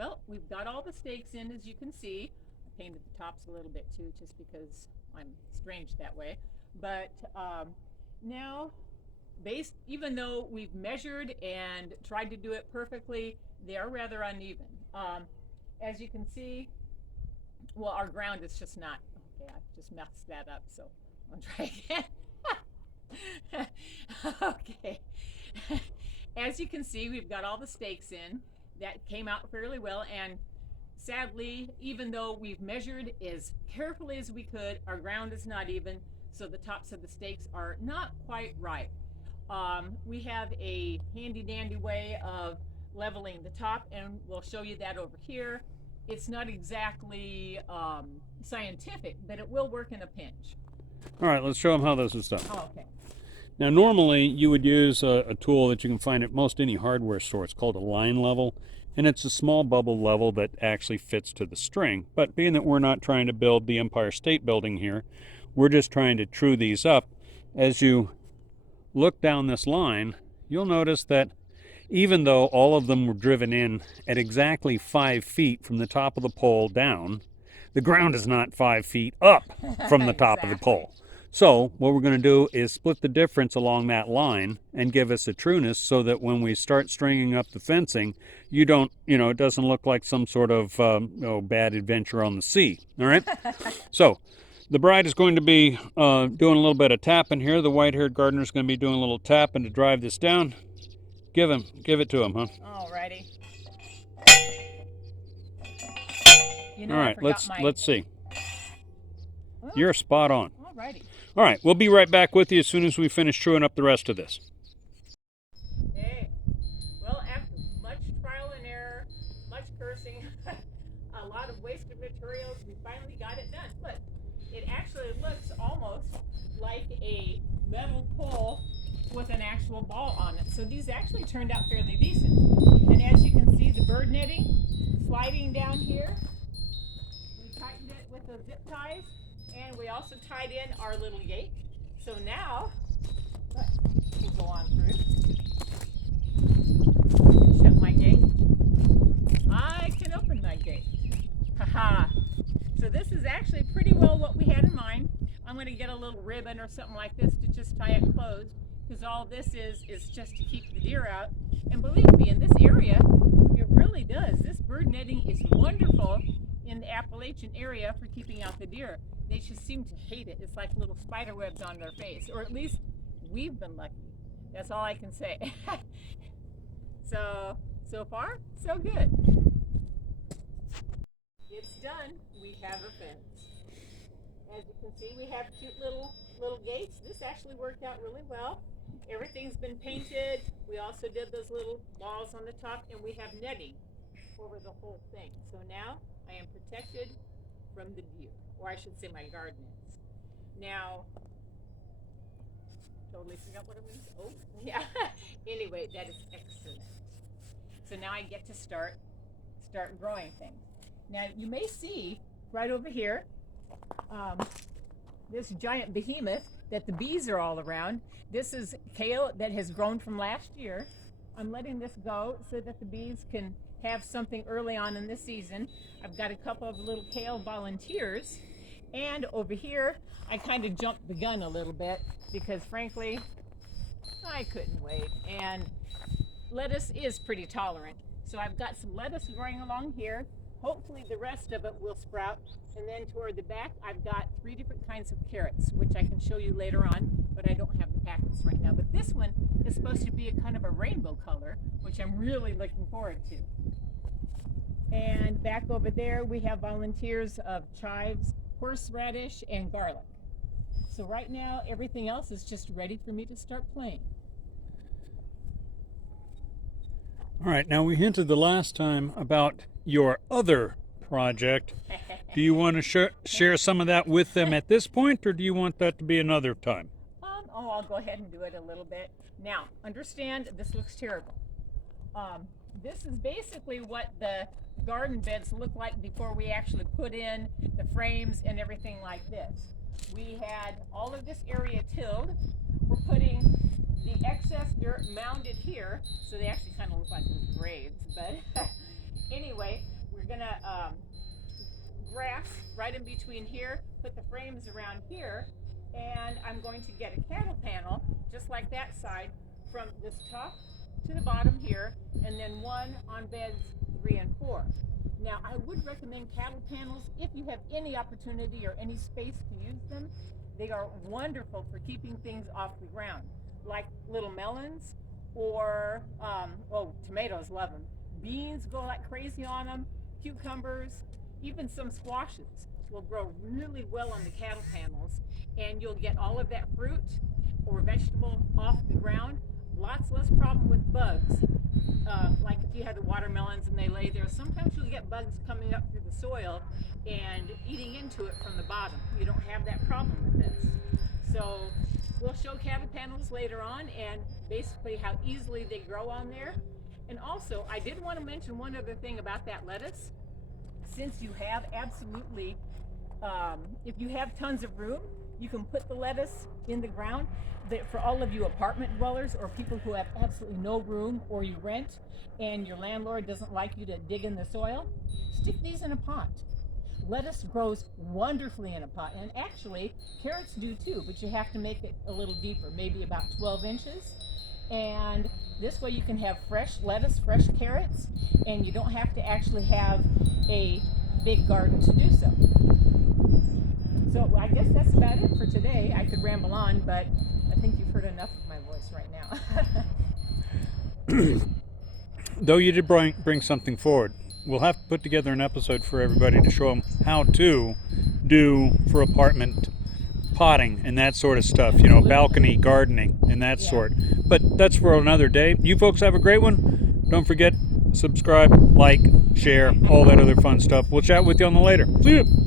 Well, we've got all the stakes in, as you can see. I painted the tops a little bit too, just because I'm strange that way. But now, even though we've measured and tried to do it perfectly, they are rather uneven. As you can see, well, our ground is just not, okay, I just messed that up, so I'll try again. Okay. As you can see, we've got all the stakes in. That came out fairly well, and sadly, even though we've measured as carefully as we could, our ground is not even, so the tops of the stakes are not quite right. We have a handy dandy way of leveling the top, and we'll show you that over here. It's not exactly scientific, but it will work in a pinch. All right, let's show them how this is done. Oh, okay. Now, normally you would use a tool that you can find at most any hardware store. It's called a line level, and it's a small bubble level that actually fits to the string. But being that we're not trying to build the Empire State Building here, we're just trying to true these up. As you look down this line, you'll notice that even though all of them were driven in at exactly 5 feet from the top of the pole down, the ground is not 5 feet up from the top Exactly. of the pole. So what we're going to do is split the difference along that line and give us a trueness so that when we start stringing up the fencing, it doesn't look like some sort of bad adventure on the sea. All right? So the bride is going to be doing a little bit of tapping here. The white-haired gardener is going to be doing a little tapping to drive this down. Give it to him, huh? Alrighty. All right, let's see. You're spot on. Alrighty. All right, we'll be right back with you as soon as we finish truing up the rest of this. Hey, well, after much trial and error, much cursing, a lot of wasted materials, we finally got it done. Look, it actually looks almost like a metal pole with an actual ball on it. So these actually turned out fairly decent. And as you can see, the bird netting sliding down here, we tightened it with the zip ties, and we also tied in our little gate. So now, we'll go on through. Shut my gate. I can open my gate. Haha. So this is actually pretty well what we had in mind. I'm going to get a little ribbon or something like this to just tie it closed, because all this is just to keep the deer out. And believe me, in this area, it really does. This bird netting is wonderful in the Appalachian area for keeping out the deer. They just seem to hate it. It's like little spider webs on their face, or at least we've been lucky. That's all I can say. So far, so good. It's done. We have a fence. As you can see, we have cute little gates. This actually worked out really well. Everything's been painted. We also did those little balls on the top, and we have netting over the whole thing. So now I am protected from the deer, or I should say my garden is. Now, totally forgot what I'm going to say. Oh, yeah. Anyway, that is excellent. So now I get to start growing things. Now you may see right over here this giant behemoth that the bees are all around. This is kale that has grown from last year. I'm letting this go so that the bees can have something early on in this season. I've got a couple of little kale volunteers, and over here I kind of jumped the gun a little bit because frankly I couldn't wait, and lettuce is pretty tolerant. So I've got some lettuce growing along here. Hopefully the rest of it will sprout. And then toward the back, I've got 3 different kinds of carrots, which I can show you later on, but I don't have the packets right now. But this one is supposed to be a kind of a rainbow color, which I'm really looking forward to. And back over there, we have volunteers of chives, horseradish, and garlic. So right now, everything else is just ready for me to start playing. All right, now we hinted the last time about your other project. Do you want to share some of that with them at this point, or do you want that to be another time? I'll go ahead and do it a little bit. Now, understand, this looks terrible. This is basically what the garden beds look like before we actually put in the frames and everything like this. We had all of this area tilled. We're putting the excess dirt mounded here, so they actually kind of look like little graves, but anyway, of grass right in between here, put the frames around here, and I'm going to get a cattle panel, just like that side, from this top to the bottom here, and then one on beds 3 and 4. Now, I would recommend cattle panels if you have any opportunity or any space to use them. They are wonderful for keeping things off the ground, like little melons or, tomatoes, love them. Beans go like crazy on them, cucumbers, even some squashes will grow really well on the cattle panels, and you'll get all of that fruit or vegetable off the ground. Lots less problem with bugs. Like if you had the watermelons and they lay there, sometimes you'll get bugs coming up through the soil and eating into it from the bottom. You don't have that problem with this. So we'll show cattle panels later on and basically how easily they grow on there. And also, I did want to mention one other thing about that lettuce. Since you have absolutely, if you have tons of room, you can put the lettuce in the ground. For all of you apartment dwellers or people who have absolutely no room, or you rent and your landlord doesn't like you to dig in the soil, stick these in a pot. Lettuce grows wonderfully in a pot, and actually carrots do too, but you have to make it a little deeper, maybe about 12 inches. And this way you can have fresh lettuce, fresh carrots, and you don't have to actually have a big garden to do so. So I guess that's about it for today. I could ramble on, but I think you've heard enough of my voice right now. Though you did bring something forward, we'll have to put together an episode for everybody to show them how to do for apartment potting and that sort of stuff, balcony gardening and that sort. But that's for another day. You folks have a great one. Don't forget, subscribe, like, share, all that other fun stuff. We'll chat with you on the later. See you.